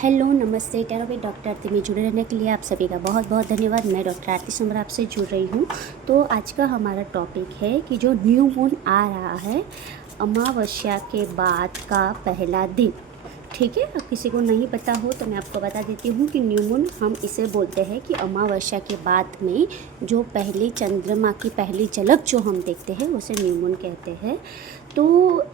Hello नमस्ते tarot with doctor आरती में जुड़े रहने के लिए आप सभी का बहुत बहुत धन्यवाद। मैं डॉक्टर आरती सुमर आपसे जुड़ रही हूँ। तो आज का हमारा टॉपिक है कि जो न्यू मून आ रहा है अमावस्या के बाद का पहला दिन। ठीक है, अब किसी को नहीं पता हो तो मैं आपको बता देती हूँ कि न्यू मून हम इसे बोलते हैं कि अमावस्या के बाद में जो पहली चंद्रमा की पहली झलक जो हम देखते हैं उसे न्यू मून कहते हैं। तो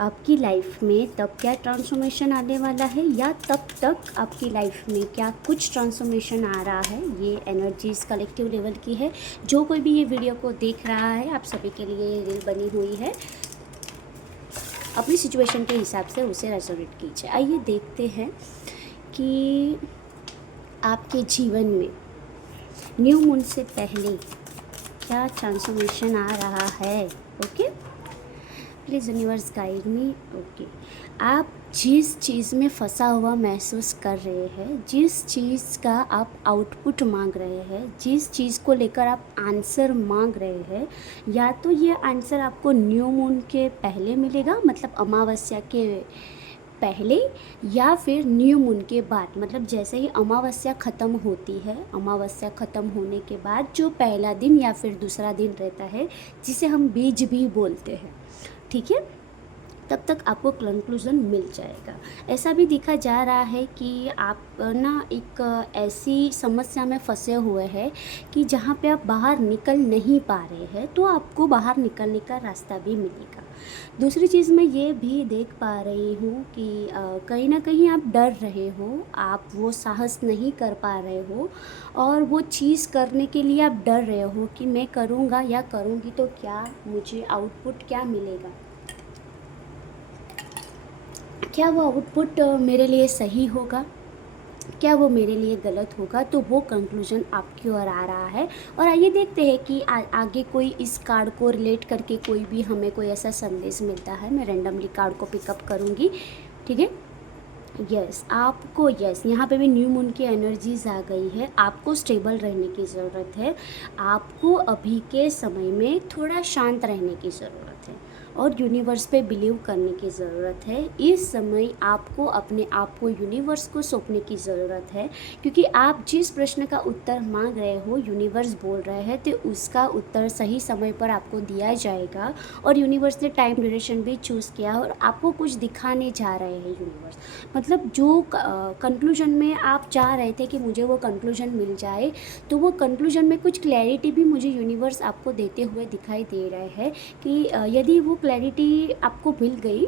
आपकी लाइफ में तब क्या ट्रांसफॉर्मेशन आने वाला है या तब तक आपकी लाइफ में क्या कुछ ट्रांसफॉर्मेशन आ रहा है, ये एनर्जीज कलेक्टिव लेवल की है। जो कोई भी ये वीडियो को देख रहा है आप सभी के लिए ये रील बनी हुई है, अपनी सिचुएशन के हिसाब से उसे रेजोनेट कीजिए। आइए देखते हैं कि आपके जीवन में न्यू मून से पहले क्या ट्रांसफॉर्मेशन आ रहा है। Okay, please universe guide me. Okay, आप जिस चीज़ में फंसा हुआ महसूस कर रहे हैं, जिस चीज़ का आप आउटपुट मांग रहे हैं, जिस चीज़ को लेकर आप आंसर मांग रहे हैं, या तो ये आंसर आपको न्यू मून के पहले मिलेगा, मतलब अमावस्या के पहले, या फिर न्यू मून के बाद। मतलब जैसे ही अमावस्या ख़त्म होती है, अमावस्या ख़त्म होने के बाद जो पहला दिन या फिर दूसरा दिन रहता है जिसे हम बीज भी बोलते हैं, ठीक है, तब तक आपको कंक्लूज़न मिल जाएगा। ऐसा भी देखा जा रहा है कि आप ना एक ऐसी समस्या में फंसे हुए हैं कि जहाँ पे आप बाहर निकल नहीं पा रहे हैं, तो आपको बाहर निकलने का रास्ता भी मिलेगा। दूसरी चीज़ मैं ये भी देख पा रही हूँ कि कहीं ना कहीं आप डर रहे हो, आप वो साहस नहीं कर पा रहे हो, और वो चीज़ करने के लिए आप डर रहे हो कि मैं करूँगा या करूँगी तो क्या मुझे आउटपुट क्या मिलेगा, क्या वो आउटपुट मेरे लिए सही होगा, क्या वो मेरे लिए गलत होगा। तो वो कंक्लूजन आपकी ओर आ रहा है। और आइए देखते हैं कि आगे कोई इस कार्ड को रिलेट करके कोई भी हमें कोई ऐसा संदेश मिलता है। मैं रैंडमली कार्ड को पिकअप करूँगी, ठीक है। यस, आपको यस यहाँ पे भी न्यू मून की एनर्जीज आ गई है। आपको स्टेबल रहने की ज़रूरत है, आपको अभी के समय में थोड़ा शांत रहने की ज़रूरत है और यूनिवर्स पे बिलीव करने की ज़रूरत है। इस समय आपको अपने आप को यूनिवर्स को सौंपने की ज़रूरत है, क्योंकि आप जिस प्रश्न का उत्तर मांग रहे हो यूनिवर्स बोल रहे हैं, तो उसका उत्तर सही समय पर आपको दिया जाएगा। और यूनिवर्स ने टाइम ड्यूरेशन भी चूज़ किया और आपको कुछ दिखाने जा रहे हैं यूनिवर्स। मतलब जो कंक्लूजन में आप चाह रहे थे कि मुझे वो कंक्लूजन मिल जाए, तो वो कंक्लूजन में कुछ क्लैरिटी भी मुझे यूनिवर्स आपको देते हुए दिखाई दे रहे हैं कि यदि वो क्लैरिटी आपको मिल गई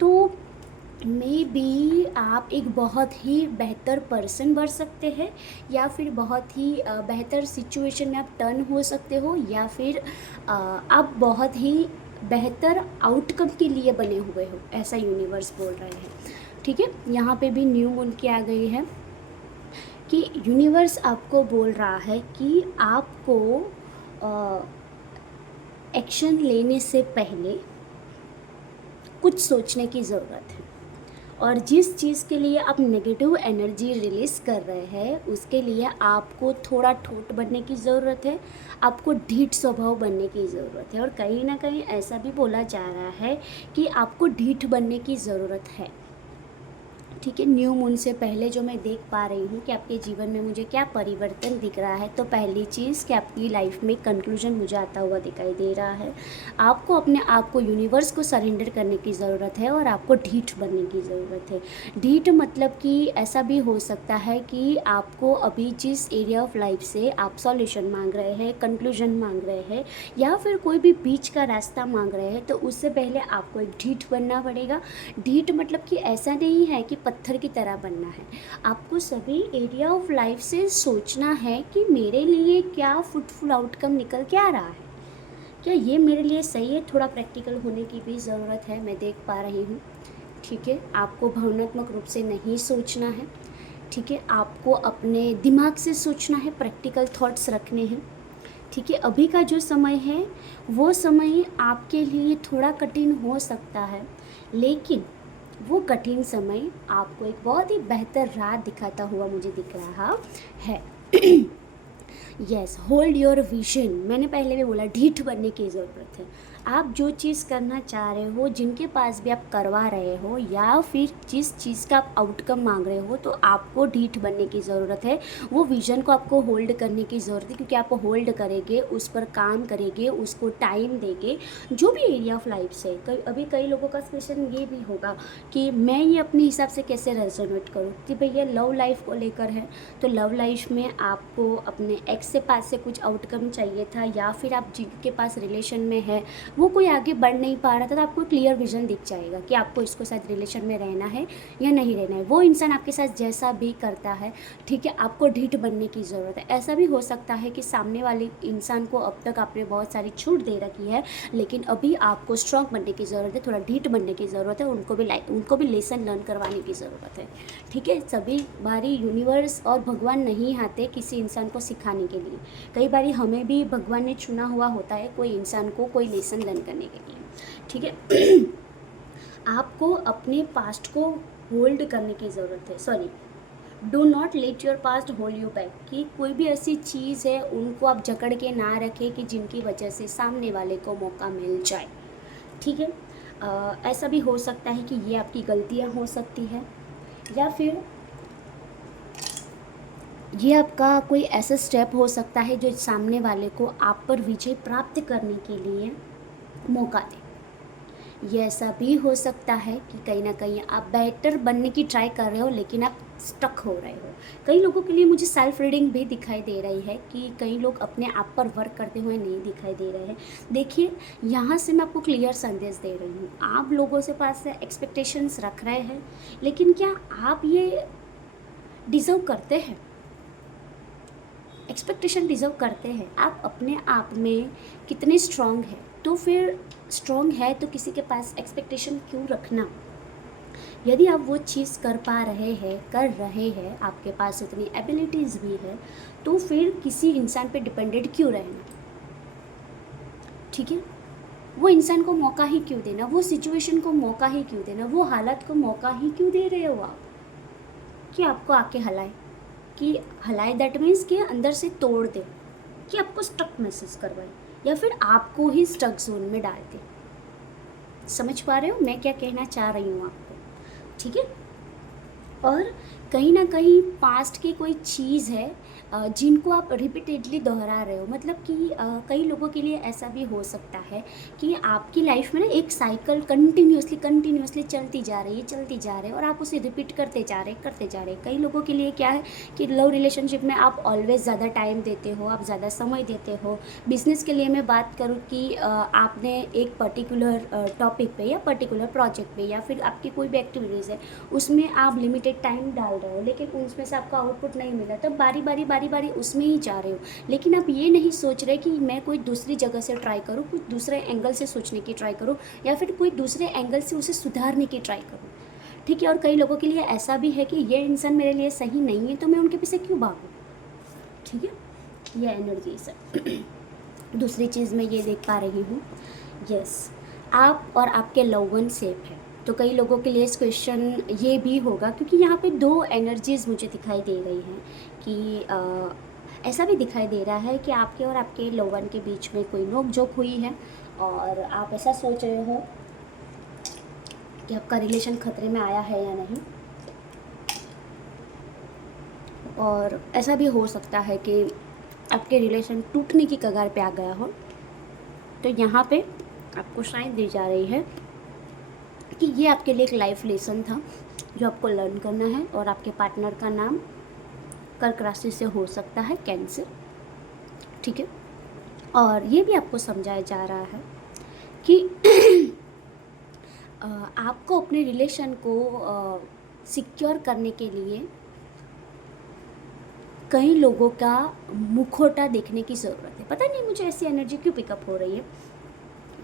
तो मे बी आप एक बहुत ही बेहतर पर्सन बन सकते हैं, या फिर बहुत ही बेहतर सिचुएशन में आप टर्न हो सकते हो, या फिर आप बहुत ही बेहतर आउटकम के लिए बने हुए हो, ऐसा यूनिवर्स बोल रहे हैं। ठीक है, यहाँ पे भी न्यू मून की आ गई है कि यूनिवर्स आपको बोल रहा है कि आपको एक्शन लेने से पहले कुछ सोचने की ज़रूरत है। और जिस चीज़ के लिए आप नेगेटिव एनर्जी रिलीज़ कर रहे हैं उसके लिए आपको थोड़ा ठोट बनने की ज़रूरत है, आपको ढीठ स्वभाव बनने की ज़रूरत है। और कहीं ना कहीं ऐसा भी बोला जा रहा है कि आपको ढीठ बनने की ज़रूरत है। ठीक है, न्यू मून से पहले जो मैं देख पा रही हूँ कि आपके जीवन में मुझे क्या परिवर्तन दिख रहा है, तो पहली चीज़ कि आपकी लाइफ में कंक्लूजन मुझे आता हुआ दिखाई दे रहा है। आपको अपने आप को यूनिवर्स को सरेंडर करने की ज़रूरत है और आपको ढीठ बनने की ज़रूरत है। ढीठ मतलब कि ऐसा भी हो सकता है कि आपको अभी जिस एरिया ऑफ लाइफ से आप सॉल्यूशन मांग रहे हैं, कंक्लूजन मांग रहे हैं, या फिर कोई भी बीच का रास्ता मांग रहे हैं, तो उससे पहले आपको एक ढीठ बनना पड़ेगा। ढीठ मतलब कि ऐसा नहीं है कि पत्थर की तरह बनना है, आपको सभी एरिया ऑफ लाइफ से सोचना है कि मेरे लिए क्या फ्रूटफुल आउटकम निकल के आ रहा है, क्या ये मेरे लिए सही है। थोड़ा प्रैक्टिकल होने की भी ज़रूरत है, मैं देख पा रही हूँ। ठीक है, आपको भावनात्मक रूप से नहीं सोचना है। ठीक है, आपको अपने दिमाग से सोचना है, प्रैक्टिकल थॉट्स रखने हैं। ठीक है, अभी का जो समय है वो समय आपके लिए थोड़ा कठिन हो सकता है, लेकिन वो कठिन समय आपको एक बहुत ही बेहतर राह दिखाता हुआ मुझे दिख रहा है। Yes, hold your vision. मैंने पहले भी बोला ढीठ बनने की ज़रूरत है। आप जो चीज़ करना चाह रहे हो, जिनके पास भी आप करवा रहे हो, या फिर जिस चीज़ का आप आउटकम मांग रहे हो, तो आपको ढीठ बनने की ज़रूरत है। वो विज़न को आपको होल्ड करने की ज़रूरत है, क्योंकि आप होल्ड करेंगे, उस पर काम करेंगे, उसको टाइम देंगे, जो भी एरिया ऑफ लाइफ से। अभी कई लोगों का क्वेश्चन ये भी होगा कि मैं ये अपने हिसाब से कैसे रेजोनेट करूँ, कि भैया लव लाइफ को लेकर है, तो लव लाइफ में आपको अपने एक्स से पास से कुछ आउटकम चाहिए था, या फिर आप जिनके पास रिलेशन में है वो कोई आगे बढ़ नहीं पा रहा था, तो आपको क्लियर विजन दिख जाएगा कि आपको इसको साथ रिलेशन में रहना है या नहीं रहना है। वो इंसान आपके साथ जैसा भी करता है, ठीक है, आपको ढीठ बनने की ज़रूरत है। ऐसा भी हो सकता है कि सामने वाले इंसान को अब तक आपने बहुत सारी छूट दे रखी है, लेकिन अभी आपको स्ट्रॉन्ग बनने की ज़रूरत है, थोड़ा ढीठ बनने की ज़रूरत है, उनको भी लेसन लर्न करवाने की ज़रूरत है, ठीक है। सभी बारी यूनिवर्स और भगवान नहीं आते किसी इंसान को सिखाने के लिए। कई बारी हमें भी भगवान ने चुना हुआ होता है कोई इंसान को कोई लेसन लर्न करने के लिए, ठीक है। आपको अपने पास्ट को होल्ड करने की ज़रूरत है, sorry, do not let your past hold you back, कि कोई भी ऐसी चीज़ है उनको आप जकड़ के ना रखें कि जिनकी वजह से सामने वाले को मौका मिल जाए, ठीक है। ऐसा भी हो सकता है कि ये आपकी गलतियाँ हो सकती है, या फिर ये आपका कोई ऐसा स्टेप हो सकता है जो सामने वाले को आप पर विजय प्राप्त करने के लिए मौका दे। ये ऐसा भी हो सकता है कि कहीं ना कहीं आप बेटर बनने की ट्राई कर रहे हो, लेकिन आप स्टक हो रहे हो। कई लोगों के लिए मुझे सेल्फ रीडिंग भी दिखाई दे रही है कि कई लोग अपने आप पर वर्क करते हुए नहीं दिखाई दे रहे हैं। देखिए, यहाँ से मैं आपको क्लियर संदेश दे रही हूँ, आप लोगों से पास से एक्सपेक्टेशंस रख रहे हैं, लेकिन क्या आप ये डिज़र्व करते हैं? एक्सपेक्टेशन डिज़र्व करते हैं? आप अपने आप में कितने स्ट्रॉन्ग हैं? तो फिर स्ट्रॉन्ग है तो किसी के पास एक्सपेक्टेशन क्यों रखना? यदि आप वो चीज़ कर पा रहे हैं, कर रहे हैं, आपके पास उतनी एबिलिटीज़ भी है, तो फिर किसी इंसान पे डिपेंडेंट क्यों रहना, ठीक है। वो इंसान को मौका ही क्यों देना, वो सिचुएशन को मौका ही क्यों देना, वो हालत को मौका ही क्यों दे रहे हो आप कि आपको आके हलाए, कि हलाए दैट मीन्स कि अंदर से तोड़ दे, कि आपको स्टक महसूस करवाए, या फिर आपको ही स्टक जोन में डाल दे। समझ पा रहे हो मैं क्या कहना चाह रही हूँ आपको, ठीक है। और कहीं ना कहीं पास्ट की कोई चीज़ है जिनको आप रिपीटेडली दोहरा रहे हो, मतलब कि कई लोगों के लिए ऐसा भी हो सकता है कि आपकी लाइफ में ना एक साइकिल कंटिन्यूसली चलती जा रही है और आप उसे रिपीट करते जा रहे। कई लोगों के लिए क्या है कि लव रिलेशनशिप में आप ऑलवेज ज़्यादा टाइम देते हो, आप ज़्यादा समय देते हो। बिजनेस के लिए मैं बात करूँ कि आपने एक पर्टिकुलर टॉपिक पे या पर्टिकुलर प्रोजेक्ट पे या फिर आपकी कोई भी एक्टिविटीज़ है उसमें आप लिमिटेड टाइम डाल रहे हो, लेकिन उसमें से आपको आउटपुट नहीं मिला, तब बारी उसमें ही जा रहे हो। लेकिन आप ये नहीं सोच रहे कि मैं कोई दूसरी जगह से ट्राई करूँ, कुछ दूसरे एंगल से सोचने की ट्राई करूँ, या फिर कोई दूसरे एंगल से उसे सुधारने की ट्राई करूँ, ठीक है। और कई लोगों के लिए ऐसा भी है कि ये इंसान मेरे लिए सही नहीं है, तो मैं उनके पीछे क्यों भागूँ, ठीक है। ये एनर्जी है। दूसरी चीज़ मैं ये देख पा रही हूँ, यस, आप और आपके लव वन सेफ है। तो कई लोगों के लिए इस क्वेश्चन ये भी होगा, क्योंकि यहाँ पे दो एनर्जीज़ मुझे दिखाई दे रही हैं कि ऐसा भी दिखाई दे रहा है कि आपके और आपके लव वन के बीच में कोई नोक झोंक हुई है, और आप ऐसा सोच रहे हो कि आपका रिलेशन खतरे में आया है या नहीं। और ऐसा भी हो सकता है कि आपके रिलेशन टूटने की कगार पे आ गया हो। तो यहाँ पे आपको शायद दी जा रही है कि ये आपके लिए एक लाइफ लेसन था जो आपको लर्न करना है। और आपके पार्टनर का नाम कर्क राशि से हो सकता है कैंसर, ठीक है। और ये भी आपको समझाया जा रहा है कि आपको अपने रिलेशन को सिक्योर करने के लिए कई लोगों का मुखौटा देखने की ज़रूरत है। पता नहीं मुझे ऐसी एनर्जी क्यों पिकअप हो रही है,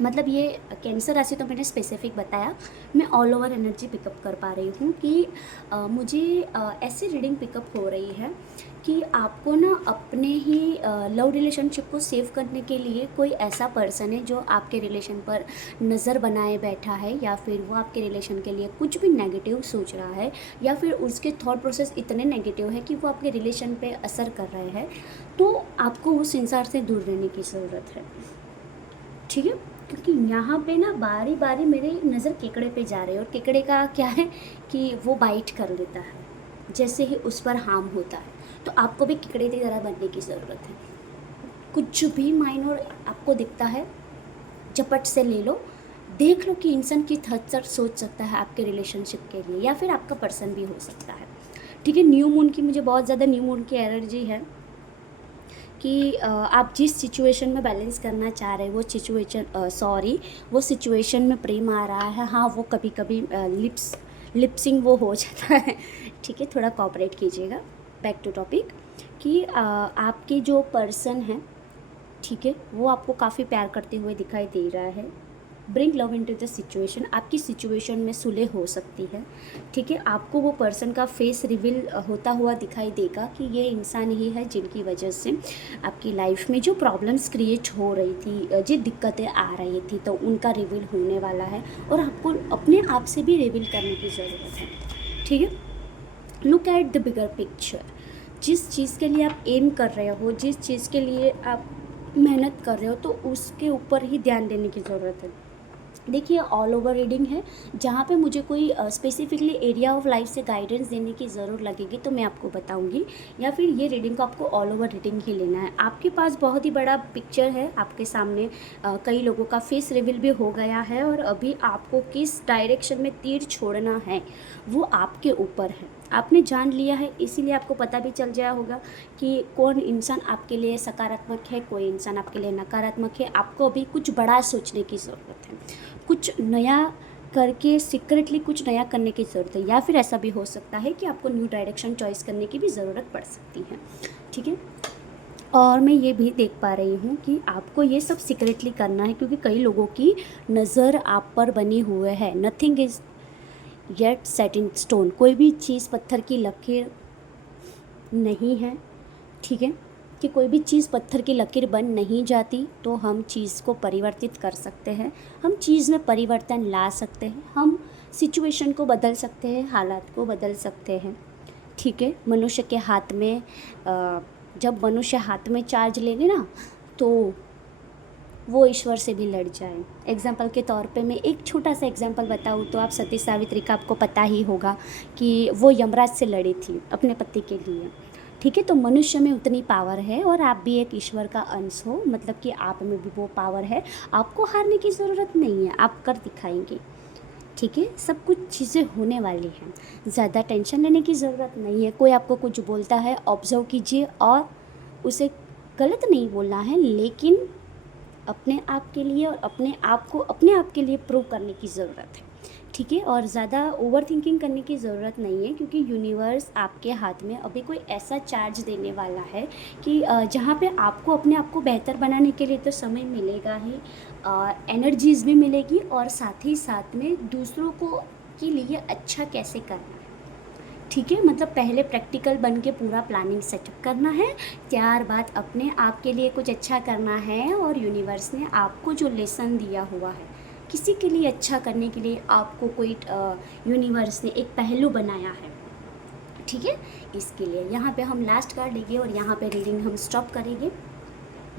मतलब ये कैंसर राशि तो मैंने स्पेसिफिक बताया, मैं ऑल ओवर एनर्जी पिकअप कर पा रही हूँ कि मुझे ऐसी रीडिंग पिकअप हो रही है कि आपको ना अपने ही लव रिलेशनशिप को सेव करने के लिए कोई ऐसा पर्सन है जो आपके रिलेशन पर नज़र बनाए बैठा है, या फिर वो आपके रिलेशन के लिए कुछ भी नेगेटिव सोच रहा है, या फिर उसके थॉट प्रोसेस इतने नेगेटिव है कि वो आपके रिलेशन पे असर कर रहे हैं। तो आपको उस इंसान से दूर रहने की ज़रूरत है, ठीक है। क्योंकि यहाँ पे ना बारी बारी मेरी नज़र केकड़े पे जा रही है, और केकड़े का क्या है कि वो बाइट कर लेता है जैसे ही उस पर हार्म होता है। तो आपको भी केकड़े की तरह बनने की ज़रूरत है। कुछ भी माइनर आपको दिखता है झपट से ले लो, देख लो कि इंसान किस हद तक सोच सकता है आपके रिलेशनशिप के लिए, या फिर आपका पर्सन भी हो सकता है। ठीक है, न्यू मून की मुझे बहुत ज़्यादा न्यू मून की एनर्जी है कि आप जिस सिचुएशन में बैलेंस करना चाह रहे हैं वो सिचुएशन में प्रेम आ रहा है। हाँ, वो कभी कभी लिपसिंग वो हो जाता है। ठीक है, थोड़ा कोऑपरेट कीजिएगा। बैक टू टॉपिक कि आपके जो पर्सन है, ठीक है, वो आपको काफ़ी प्यार करते हुए दिखाई दे रहा है। Bring love into the situation, आपकी सिचुएशन में सुलह हो सकती है। ठीक है, आपको वो पर्सन का फेस रिवील होता हुआ दिखाई देगा कि ये इंसान ही है जिनकी वजह से आपकी लाइफ में जो प्रॉब्लम्स क्रिएट हो रही थी, जो दिक्कतें आ रही थी, तो उनका रिवील होने वाला है। और आपको अपने आप से भी रिवील करने की ज़रूरत है। ठीक है, look at the bigger picture. जिस चीज़ के लिए आप एम कर रहे हो, जिस चीज़ के लिए आप मेहनत कर रहे हो, तो उसके ऊपर ही ध्यान देने की ज़रूरत है। देखिए, ऑल ओवर रीडिंग है, जहाँ पे मुझे कोई स्पेसिफिकली एरिया ऑफ लाइफ से गाइडेंस देने की ज़रूरत लगेगी तो मैं आपको बताऊंगी, या फिर ये रीडिंग को आपको ऑल ओवर रीडिंग ही लेना है। आपके पास बहुत ही बड़ा पिक्चर है आपके सामने, कई लोगों का फेस रिवील भी हो गया है, और अभी आपको किस डायरेक्शन में तीर छोड़ना है वो आपके ऊपर है। आपने जान लिया है, इसीलिए आपको पता भी चल गया होगा कि कौन इंसान आपके लिए सकारात्मक है, कोई इंसान आपके लिए नकारात्मक है। आपको अभी कुछ बड़ा सोचने की ज़रूरत है, कुछ नया करके सीक्रेटली कुछ नया करने की ज़रूरत है, या फिर ऐसा भी हो सकता है कि आपको न्यू डायरेक्शन चॉइस करने की भी ज़रूरत पड़ सकती है। ठीक है, और मैं ये भी देख पा रही हूँ कि आपको ये सब सीक्रेटली करना है, क्योंकि कई लोगों की नज़र आप पर बनी हुए है। Nothing is yet set in stone, कोई भी चीज़ पत्थर की लकीर नहीं है। ठीक है, कि कोई भी चीज़ पत्थर की लकीर बन नहीं जाती, तो हम चीज़ को परिवर्तित कर सकते हैं, हम चीज़ में परिवर्तन ला सकते हैं, हम सिचुएशन को बदल सकते हैं, हालात को बदल सकते हैं। ठीक है, मनुष्य के हाथ में जब मनुष्य हाथ में चार्ज लेंगे ना, तो वो ईश्वर से भी लड़ जाए। एग्जाम्पल के तौर पे मैं एक छोटा सा एग्जाम्पल बताऊँ तो आप सती सावित्री का आपको पता ही होगा कि वो यमराज से लड़ी थी अपने पति के लिए। ठीक है, तो मनुष्य में उतनी पावर है, और आप भी एक ईश्वर का अंश हो, मतलब कि आप में भी वो पावर है। आपको हारने की ज़रूरत नहीं है, आप कर दिखाएंगे। ठीक है, सब कुछ चीज़ें होने वाली हैं, ज़्यादा टेंशन लेने की ज़रूरत नहीं है। कोई आपको कुछ बोलता है, ऑब्जर्व कीजिए, और उसे गलत नहीं बोलना है, लेकिन अपने आप के लिए और अपने आप के लिए प्रूव करने की ज़रूरत है। ठीक है, और ज़्यादा ओवर थिंकिंग करने की ज़रूरत नहीं है, क्योंकि यूनिवर्स आपके हाथ में अभी कोई ऐसा चार्ज देने वाला है कि जहाँ पे आपको अपने आप को बेहतर बनाने के लिए तो समय मिलेगा ही, एनर्जीज़ भी मिलेगी, और साथ ही साथ में दूसरों को के लिए अच्छा कैसे करना है। ठीक है, मतलब पहले प्रैक्टिकल बन के पूरा प्लानिंग सेटअप करना है, त्यारबाद अपने आप के लिए कुछ अच्छा करना है। और यूनिवर्स ने आपको जो लेसन दिया हुआ है, किसी के लिए अच्छा करने के लिए आपको कोई यूनिवर्स ने एक पहलू बनाया है। ठीक है, इसके लिए यहाँ पे हम लास्ट कार्ड लेंगे और यहाँ पे रीडिंग हम स्टॉप करेंगे।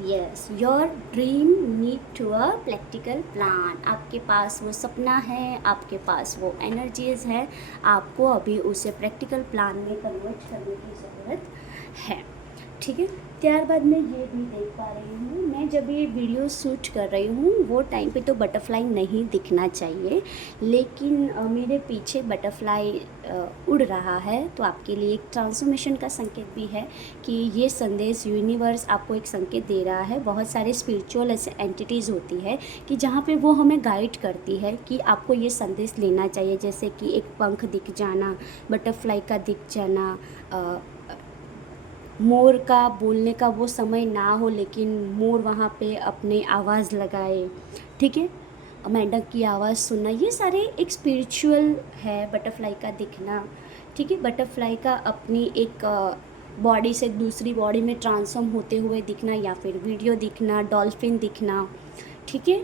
Yes, your dream need to a practical plan. आपके पास वो सपना है, आपके पास वो एनर्जीज है, आपको अभी उसे प्रैक्टिकल प्लान में कन्वर्ट करने की ज़रूरत है। ठीक है, त्यारबाद मैं ये भी देख पा रही हूँ, मैं जब ये वीडियो शूट कर रही हूँ वो टाइम पे तो बटरफ्लाई नहीं दिखना चाहिए, लेकिन मेरे पीछे बटरफ्लाई उड़ रहा है, तो आपके लिए एक ट्रांसफॉर्मेशन का संकेत भी है कि ये संदेश यूनिवर्स आपको एक संकेत दे रहा है। बहुत सारे स्पिरिचुअल ऐसे एंटिटीज़ होती है कि जहाँ पे वो हमें गाइड करती है कि आपको ये संदेश लेना चाहिए, जैसे कि एक पंख दिख जाना, बटरफ्लाई का दिख जाना, मोर का बोलने का वो समय ना हो, लेकिन मोर वहाँ पे अपने आवाज़ लगाए। ठीक है, मेंढक की आवाज़ सुनना, ये सारे एक स्पिरिचुअल है बटरफ्लाई का दिखना। ठीक है, बटरफ्लाई का अपनी एक बॉडी से दूसरी बॉडी में ट्रांसफॉर्म होते हुए दिखना, या फिर वीडियो दिखना, डॉल्फिन दिखना। ठीक है,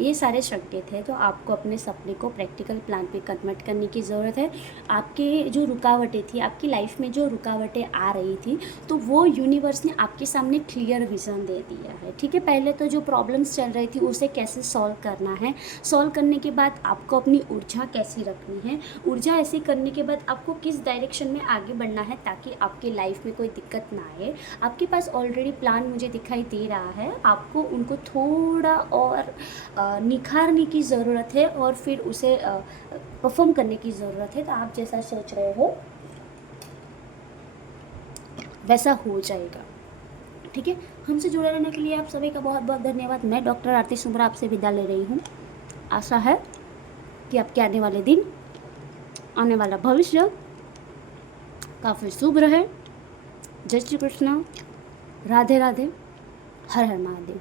ये सारे संकेत हैं। तो आपको अपने सपने को प्रैक्टिकल प्लान पे कन्वर्ट करने की ज़रूरत है। आपके जो रुकावटें थी, आपकी लाइफ में जो रुकावटें आ रही थी, तो वो यूनिवर्स ने आपके सामने क्लियर विज़न दे दिया है। ठीक है, पहले तो जो प्रॉब्लम्स चल रही थी उसे कैसे सॉल्व करना है, सॉल्व करने के बाद आपको अपनी ऊर्जा कैसी रखनी है, ऊर्जा ऐसी करने के बाद आपको किस डायरेक्शन में आगे बढ़ना है ताकि आपकी लाइफ में कोई दिक्कत ना आए। आपके पास ऑलरेडी प्लान मुझे दिखाई दे रहा है, आपको उनको थोड़ा और निखारने की ज़रूरत है और फिर उसे परफॉर्म करने की ज़रूरत है। तो आप जैसा सोच रहे हो वैसा हो जाएगा। ठीक है, हमसे जुड़े रहने के लिए आप सभी का बहुत बहुत धन्यवाद। मैं डॉक्टर आरती सुमरा आपसे विदा ले रही हूँ। आशा है कि आपके आने वाले दिन, आने वाला भविष्य काफ़ी शुभ रहे। जय श्री कृष्ण, राधे राधे, हर हर महादेव।